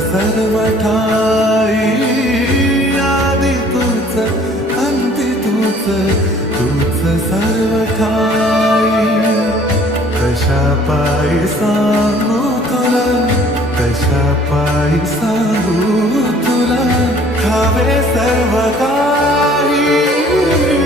सर्व ठाई, आदि तूच अंती तूच, तूच सर्व ठाई. कशा पायी सांगू तुला, कशा पायी सांगू तुला, ठावे सर्व काही.